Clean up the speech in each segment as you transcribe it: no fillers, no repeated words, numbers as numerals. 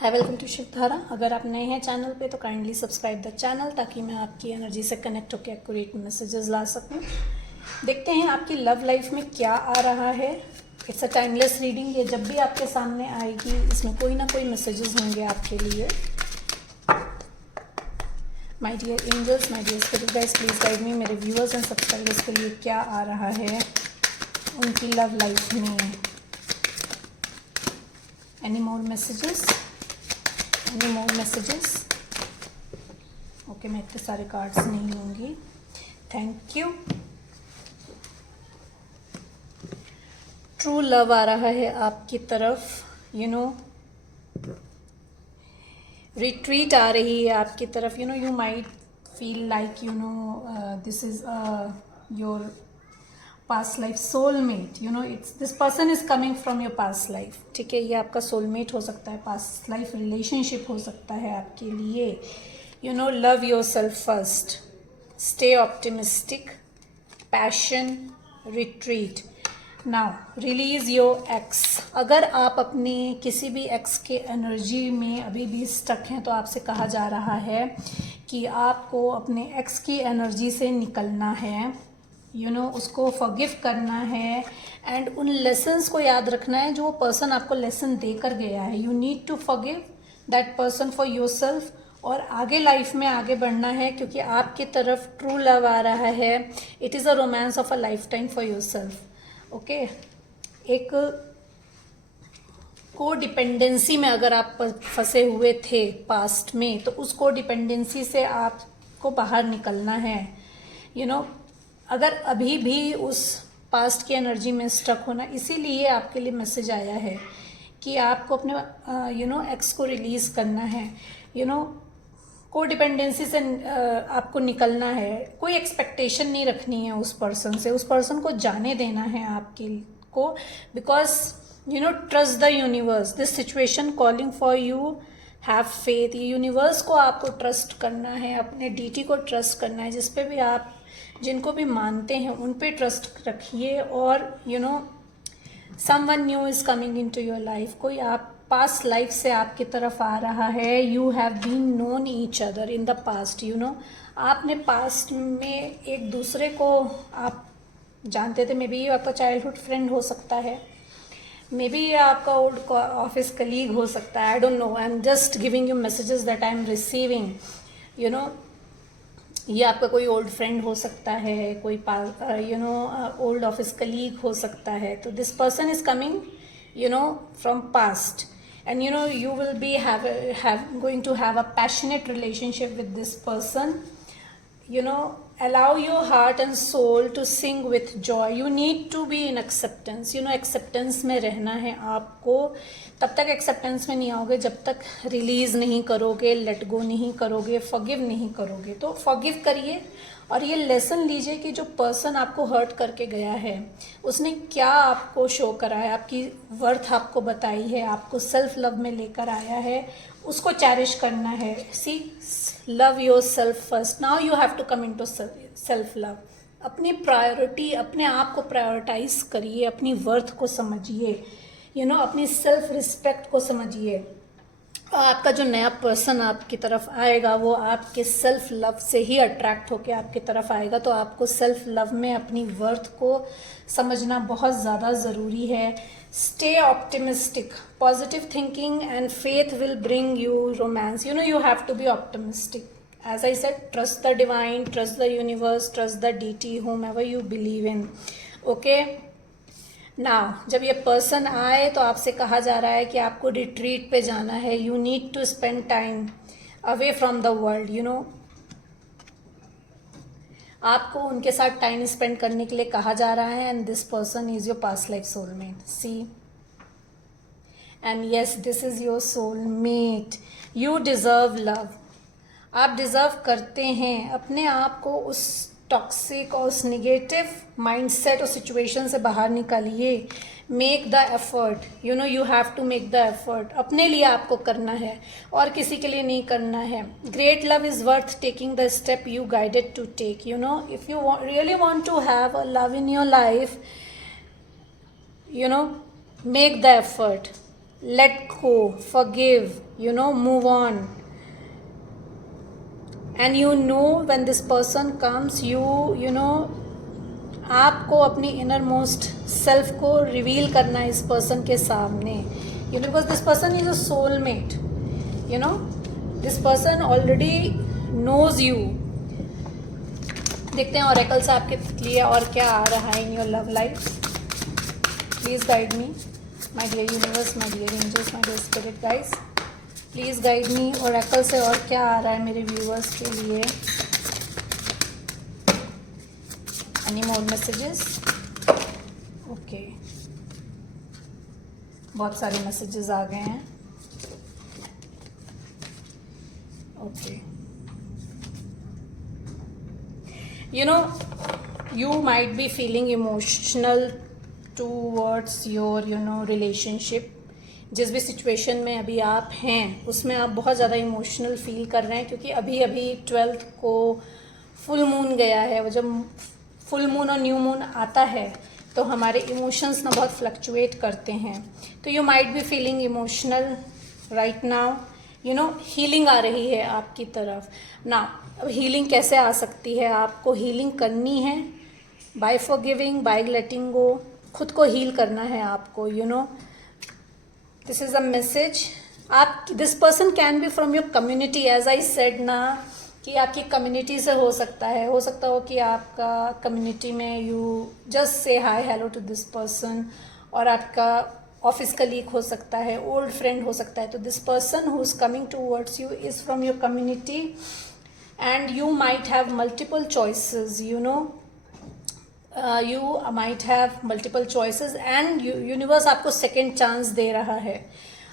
Hi, welcome to Shivdhara. अगर आप नए हैं चैनल पे तो काइंडली सब्सक्राइब द चैनल ताकि मैं आपकी एनर्जी से कनेक्ट होकर एक्यूरेट मैसेजेस ला सकूं। देखते हैं आपकी लव लाइफ में क्या आ रहा है। It's a timeless reading. ये जब भी आपके सामने आएगी इसमें कोई ना कोई मैसेजेस होंगे आपके लिए। My dear angels, my dear spirit guides, please guide me. मेरे व्यूअर्स एंड सब्सक्राइबर्स के लिए क्या आ रहा है उनकी लव लाइफ में। Any more messages, any more messages. Okay, मैं इतने सारे कार्ड्स नहीं लूँगी, थैंक यू। ट्रू लव आ रहा है आपकी तरफ, रिट्रीट आ रही है आपकी तरफ। You might feel like this is your past life soulmate. It's this person is coming from your past life. ठीक है, ये आपका सोलमेट हो सकता है, पास्ट लाइफ रिलेशनशिप हो सकता है आपके लिए। Love yourself first, stay optimistic, passion, retreat. Now release your x. अगर आप अपने किसी भी एक्स के एनर्जी में अभी भी स्टक हैं तो आपसे कहा जा रहा है कि आपको अपने एक्स की एनर्जी से निकलना है। उसको फॉरगिव करना है एंड उन लेसन्स को याद रखना है जो वो पर्सन आपको लेसन देकर गया है। You need to forgive that person for yourself और आगे लाइफ में आगे बढ़ना है, क्योंकि आपकी तरफ ट्रू लव आ रहा है। It is a romance of a life time for yourself. Okay, एक को डिपेंडेंसी में अगर आप फंसे हुए थे पास्ट में तो उस को डिपेंडेंसी से आपको बाहर निकलना है। अगर अभी भी उस पास्ट की एनर्जी में स्टक होना, इसीलिए आपके लिए मैसेज आया है कि आपको अपने एक्स को रिलीज करना है। को डिपेंडेंसी से आपको निकलना है। कोई एक्सपेक्टेशन नहीं रखनी है उस पर्सन से, उस पर्सन को जाने देना है आपके को। Because trust the universe, this situation calling for you, have faith. ये यूनिवर्स को आपको ट्रस्ट करना है, अपने डीटी को ट्रस्ट करना है। जिस पे भी आप जिनको भी मानते हैं उन पे ट्रस्ट रखिए। और someone new is coming into your life. कोई आप पास्ट लाइफ से आपकी तरफ आ रहा है। You have been known each other in the past. आपने पास्ट में एक दूसरे को आप जानते थे। मे बी आपका चाइल्डहुड फ्रेंड हो सकता है, मे बी आपका ओल्ड ऑफिस कलीग हो सकता है। I don't know, I am just giving you messages that I am receiving. ये आपका कोई ओल्ड फ्रेंड हो सकता है, कोई ओल्ड ऑफिस कलीग हो सकता है। तो this person is coming from past, and you will be going to have a passionate relationship with this person. Allow your heart and soul to sing with joy. You need to be in acceptance. acceptance में रहना है आपको। तब तक acceptance में नहीं आओगे जब तक रिलीज नहीं करोगे, लेट गो नहीं करोगे, फॉरगिव नहीं करोगे। तो फॉरगिव करिए और ये लेसन लीजिए कि जो पर्सन आपको हर्ट करके गया है उसने क्या आपको शो करा है, आपकी वर्थ आपको बताई है, आपको सेल्फ लव में लेकर आया है, उसको चैरिश करना है। See, love yourself first. Now you have to come into self love. अपनी प्रायोरिटी, अपने आप को प्रायोरिटाइज करिए, अपनी वर्थ को समझिए, अपनी सेल्फ रिस्पेक्ट को समझिए। आपका जो नया पर्सन आपकी तरफ आएगा वो आपके सेल्फ लव से ही अट्रैक्ट होके आपकी तरफ आएगा। तो आपको सेल्फ लव में अपनी वर्थ को समझना बहुत ज़्यादा ज़रूरी है। Stay optimistic, positive thinking and faith will bring you romance. you have to be optimistic. As I said, trust the divine, trust the universe, trust the deity, whomever you believe in. Okay? Now जब ये person आए तो आपसे कहा जा रहा है कि आपको रिट्रीट पे जाना है। You need to spend time away from the world. आपको उनके साथ टाइम स्पेंड करने के लिए कहा जा रहा है। And this person is your past life soulmate. See, and yes, this is your soulmate. You deserve love. आप डिजर्व करते हैं। अपने आप को उस टॉक्सिक और उस निगेटिव माइंडसेट और सिचुएशन से बाहर निकालिए। Make the effort. You have to make the effort. अपने लिए आपको करना है और किसी के लिए नहीं करना है। Great love is worth taking the step you guided to take. If you really want to have a love in your life, make the effort, let go, forgive, you know, move on. And you know when this person comes, you know, आपको अपनी innermost self को reveal करना है इस person के सामने, you know, because this person is a soulmate, you know, this person already knows you. देखते हैं ऑरेकल से आपके लिए और क्या आ रहा है in your love life. Please guide me my dear universe, my dear angels, my dear spirit guides, please guide me oracle से और क्या आ रहा है मेरे व्यूअर्स के लिए. Any more messages? Okay. बहुत सारे मैसेजेस आ गए हैं. Okay. You know, you might be feeling emotional towards your, you know, relationship. जिस भी सिचुएशन में अभी आप हैं उसमें आप बहुत ज़्यादा इमोशनल फील कर रहे हैं, क्योंकि अभी अभी 12th को फुल मून गया है. वो जब फुल मून और न्यू मून आता है तो हमारे इमोशंस ना बहुत फ्लक्चुएट करते हैं. तो you might be feeling emotional right now, you know. Healing आ रही है आपकी तरफ ना. अब हीलिंग कैसे आ सकती है? आपको हीलिंग करनी है by forgiving, by letting go. खुद को हील करना है आपको, you know. This is a message. आप, this person can be from your community, as I said ना, कि आपकी कम्युनिटी से हो सकता है. हो सकता हो कि आपका कम्युनिटी में you just say hi hello to this person, और आपका ऑफिस कलीग हो सकता है, ओल्ड फ्रेंड हो सकता है. तो this person who is coming towards you is from your community and you might have multiple choices, you know. You might have multiple choices and universe आपको सेकेंड चांस दे रहा है.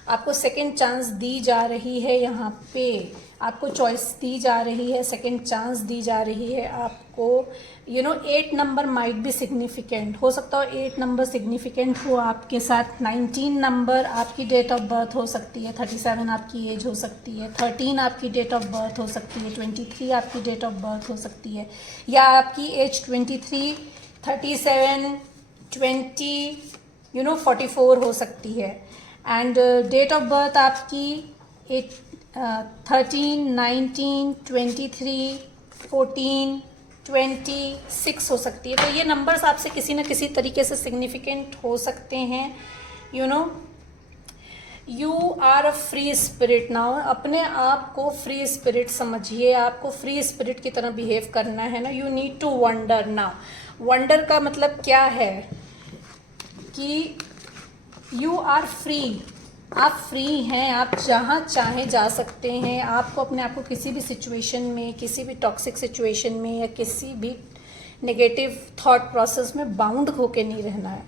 आपको सेकेंड चांस दी जा रही है. यहाँ पे आपको चॉइस दी जा रही है, सेकेंड चांस दी जा रही है आपको. You no, 8 number might be significant. हो सकता हो 8 नंबर सिग्निफिकेंट हो आपके साथ. 19 नंबर आपकी डेट ऑफ बर्थ हो सकती है. 37 आपकी एज हो सकती है. 13 आपकी डेट ऑफ बर्थ हो सकती है. 23 आपकी डेट ऑफ बर्थ हो सकती है. या आपकी एज 23, 37, 20, यू नो, 44 हो सकती है. एंड डेट ऑफ बर्थ आपकी 13, 19, 23, 14, 26 हो सकती है. तो ये नंबर्स आपसे किसी न किसी तरीके से सिग्निफिकेंट हो सकते हैं, you know. You are a free spirit now. अपने आप को फ्री स्पिरिट समझिए. आपको फ्री स्पिरिट की तरह बिहेव करना है ना. You need to wander now. Wander का मतलब क्या है कि यू आर फ्री. आप फ्री हैं, आप जहाँ चाहें जा सकते हैं. आपको अपने आप को किसी भी सिचुएशन में, किसी भी टॉक्सिक सिचुएशन में या किसी भी नेगेटिव थॉट प्रोसेस में बाउंड होके नहीं रहना है.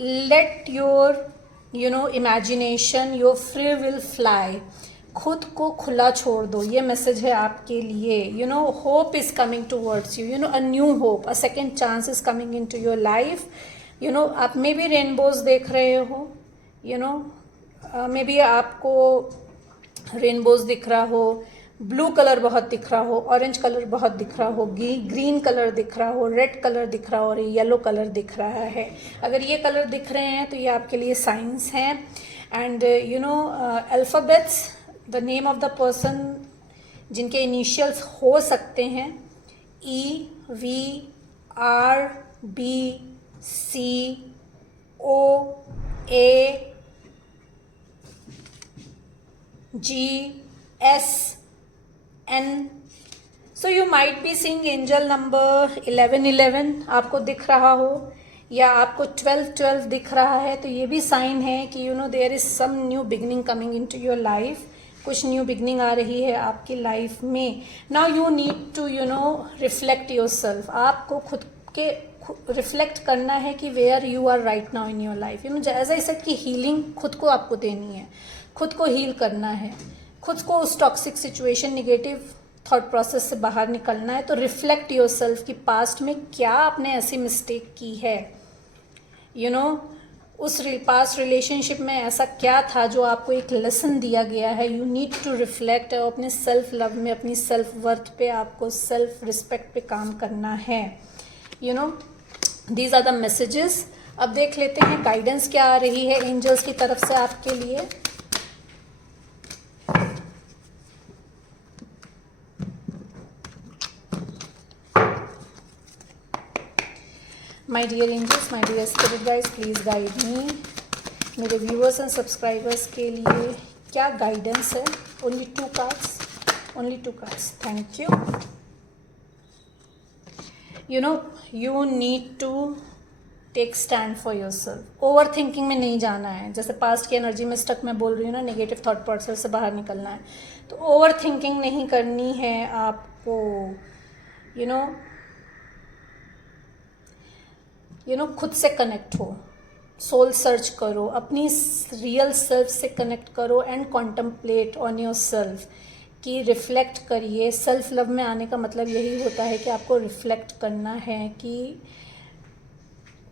Let your, you know, imagination, your free will fly. खुद को खुला छोड़ दो. ये मैसेज है आपके लिए. You know, hope is coming towards you, you know, a new hope, a second chance is coming into your life. You know, आप मे भी रेनबोज देख रहे हो, यू नो, मे बी आपको रेनबोज दिख रहा हो, ब्लू कलर बहुत दिख रहा हो, ऑरेंज कलर बहुत दिख रहा हो, ग्रीन कलर दिख रहा हो, रेड कलर दिख रहा हो और येलो कलर दिख रहा है. अगर ये कलर दिख रहे हैं तो ये आपके लिए साइंस हैं. And you know, alphabets, the name of the person जिनके इनिशियल्स हो सकते हैं, EVRBC OAGSN. So you might be seeing angel number 1111 आपको दिख रहा हो, या आपको 1212 दिख रहा है. तो ये भी साइन है कि you know there is some new beginning coming into your life. कुछ न्यू बिगनिंग आ रही है आपकी लाइफ में. Now you need to, you know, reflect yourself. आपको खुद के रिफ्लेक्ट करना है कि where you are right now in your life. You know, as I said कि हीलिंग खुद को आपको देनी है. खुद को हील करना है. खुद को उस toxic situation, negative thought process से बाहर निकलना है. तो रिफ्लेक्ट योर सेल्फ कि पास्ट में क्या आपने ऐसी मिस्टेक की है. यू नो, उस पास्ट रिलेशनशिप में ऐसा क्या था जो आपको एक लेसन दिया गया है. You need to reflect. अपने सेल्फ लव में, अपनी सेल्फ वर्थ पे, आपको सेल्फ रिस्पेक्ट पे काम करना है. You know, these are the messages. अब देख लेते हैं गाइडेंस क्या आ रही है एंजल्स की तरफ से आपके लिए. My dear angels, my dear spirit guides, please guide me. मेरे व्यूअर्स एंड सब्सक्राइबर्स के लिए क्या गाइडेंस है? Only 2 cards, only 2 cards. Thank you. You know, you need to take stand for yourself. Overthinking में नहीं जाना है। जैसे पास्ट की एनर्जी में स्टक मैं बोल रही हूँ ना, नेगेटिव थॉट प्रोसेस से बाहर निकलना है। तो ओवर थिंकिंग नहीं करनी है आपको। यू नो खुद से कनेक्ट हो, सोल सर्च करो, अपनी रियल सेल्फ से कनेक्ट करो and contemplate on your self, कि रिफ्लेक्ट करिए। सेल्फ लव में आने का मतलब यही होता है कि आपको रिफ्लेक्ट करना है कि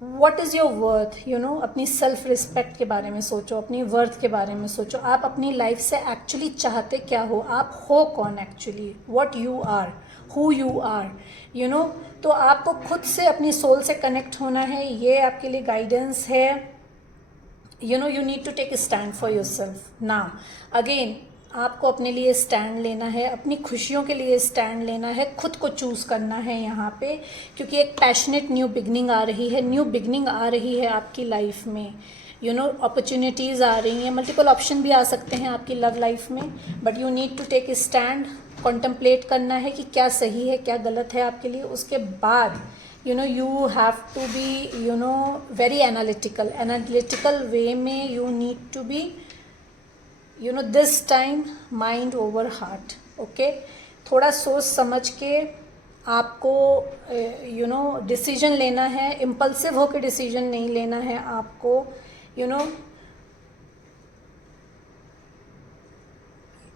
व्हाट इज़ योर वर्थ। अपनी सेल्फ रिस्पेक्ट के बारे में सोचो, अपनी वर्थ के बारे में सोचो। आप अपनी लाइफ से एक्चुअली चाहते क्या हो, आप हो कौन actually, what you are, who you are. तो आपको खुद से अपनी सोल से कनेक्ट होना है। ये आपके लिए गाइडेंस है। You need to take stand for yourself now. Again आपको अपने लिए स्टैंड लेना है, अपनी खुशियों के लिए स्टैंड लेना है, खुद को चूज़ करना है यहाँ पे, क्योंकि एक पैशनेट न्यू बिगनिंग आ रही है। न्यू बिगनिंग आ रही है आपकी लाइफ में। अपॉर्चुनिटीज़ आ रही हैं, मल्टीपल ऑप्शन भी आ सकते हैं आपकी लव लाइफ में, but you need to take stand. Contemplate करना है कि क्या सही है, क्या गलत है आपके लिए। उसके बाद you have to be very analytical way में you need to be this time mind over heart. Okay, थोड़ा सोच समझ के आपको डिसीजन लेना है। इम्पल्सिव होकर डिसीजन नहीं लेना है आपको।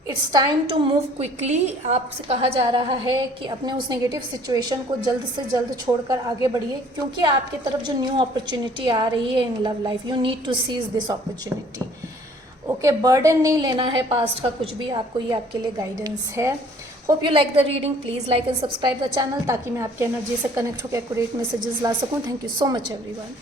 It's time to move quickly. आपसे कहा जा रहा है कि अपने उस नेगेटिव सिचुएशन को जल्द से जल्द छोड़कर आगे बढ़िए, क्योंकि आपकी तरफ जो न्यू अपॉर्चुनिटी आ रही है in love life, you need to seize this opportunity. Okay, burden नहीं लेना है पास्ट का कुछ भी आपको। ये आपके लिए गाइडेंस है। Hope you like the reading. Please like and subscribe the channel, ताकि मैं आपकी एनर्जी से कनेक्ट होकर एक्यूरेट मैसेजेस ला सकूं। Thank you so much everyone.